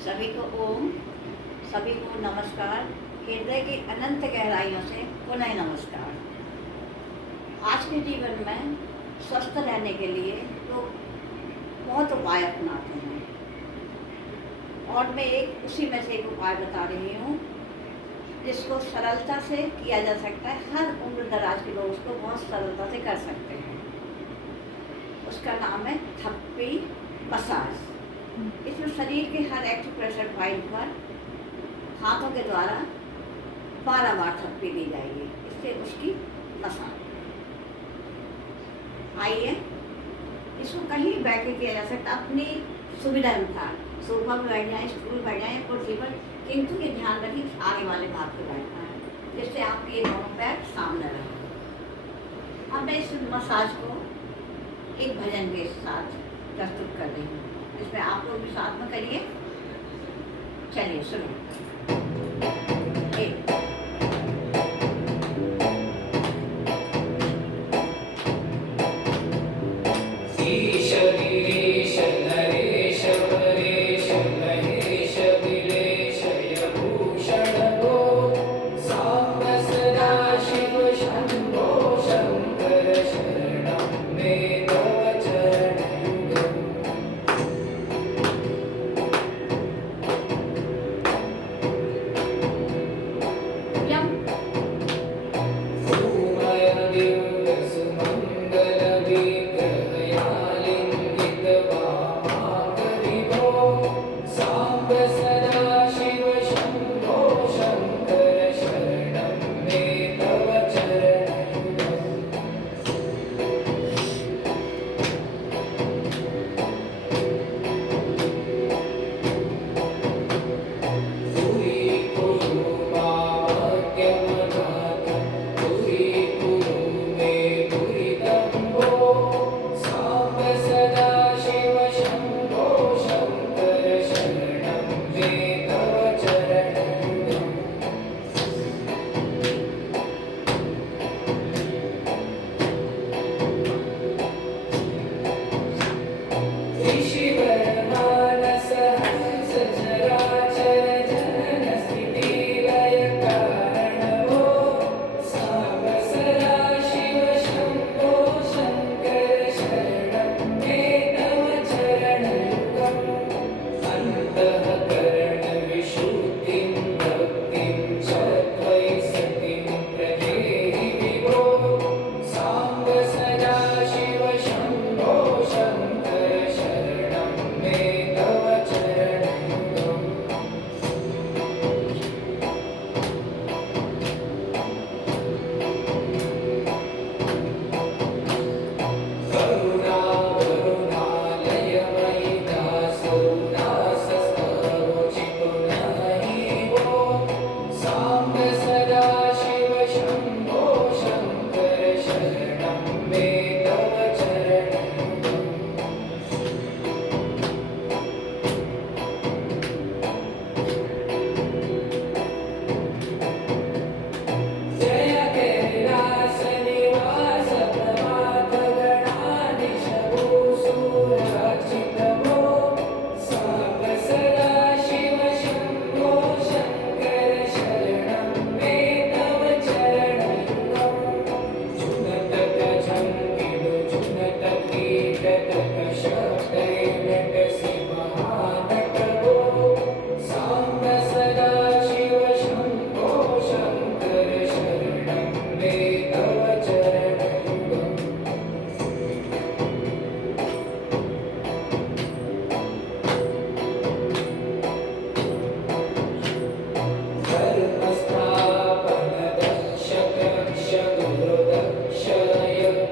सभी को ओम, सभी को नमस्कार। हृदय की अनंत गहराइयों से पुनः नमस्कार। आज के जीवन में स्वस्थ रहने के लिए लोग बहुत उपाय अपनाते हैं और मैं उसी में से एक उपाय बता रही हूँ जिसको सरलता से किया जा सकता है। हर उम्र दराज के लोग उसको बहुत सरलता से कर सकते हैं। उसका नाम है थप्पी मसाज। इसमें शरीर के हर एक्यूप्रेशर पॉइंट पर हाथों के द्वारा 12 बार थप्पी दी जाएगी। इससे उसकी मसाज। आइए, इसको कहीं बैठ के किया जा सकता, अपनी सुविधा अनुसार। सोफा पर बैठ जाए, स्टूल बैठ जाए, कुर्सी पर, किंतु ये ध्यान रखिए आगे वाले भाग पर बैठना है जिससे आपके ये दोनों पैर सामने रहें। अब मैं इस मसाज को एक भजन के साथ प्रस्तुत कर रही हूँ, इसमें आप लोग भी साथ में करिए। चलिए सुनो।